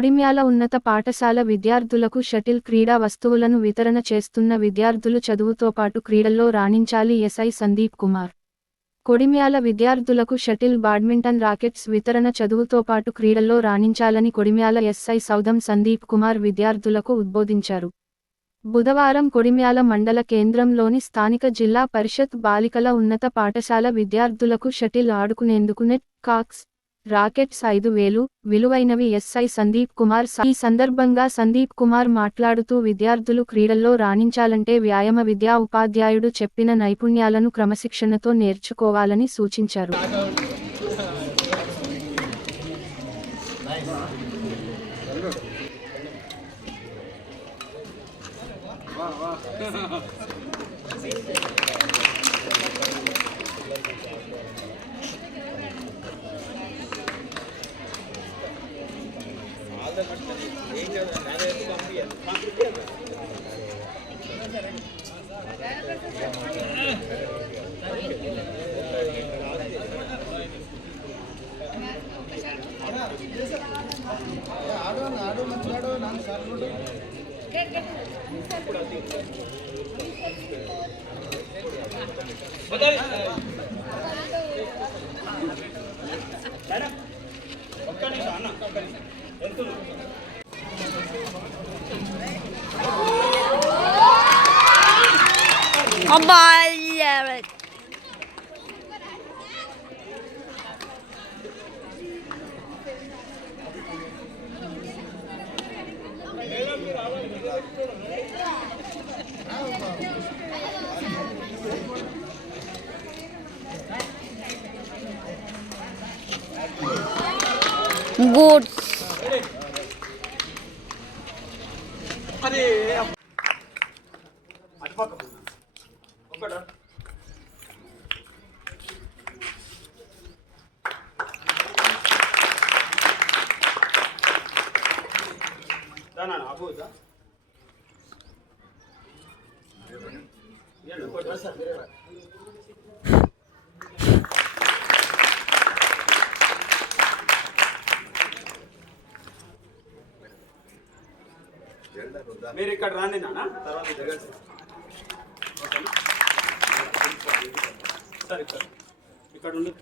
కొడిమ్యాల ఉన్నత పాఠశాల విద్యార్థులకు షటిల్ క్రీడా వస్తువులను వితరణ చేస్తున్న విద్యార్థులు చదువుతో పాటు క్రీడల్లో రాణించాలి. ఎస్ఐ సందీప్ కుమార్ కొడిమ్యాల విద్యార్థులకు షటిల్ బ్యాడ్మింటన్ రాకెట్స్ వితరణ చదువుతో పాటు క్రీడల్లో రాణించాలని కొడిమ్యాల ఎస్ఐ సౌదం సందీప్ కుమార్ విద్యార్థులకు ఉద్బోధించారు. బుధవారం కొడిమ్యాల మండల కేంద్రంలోని స్థానిక జిల్లా పరిషత్ బాలికల ఉన్నత పాఠశాల విద్యార్థులకు షటిల్ ఆడుకునేందుకు నెట్ కాక్స్ రాకెట్స్ 5,000 విలువైనవి ఎస్ఐ సందీప్ కుమార్. ఈ సందర్భంగా సందీప్ కుమార్ మాట్లాడుతూ విద్యార్థులు క్రీడల్లో రాణించాలంటే వ్యాయామ విద్యా ఉపాధ్యాయుడు చెప్పిన నైపుణ్యాలను క్రమశిక్షణతో నేర్చుకోవాలని సూచించారు. Good. మీరు ఇక్కడ రాండి నాన్న, తర్వాత సరే ఇక్కడ ఉండు.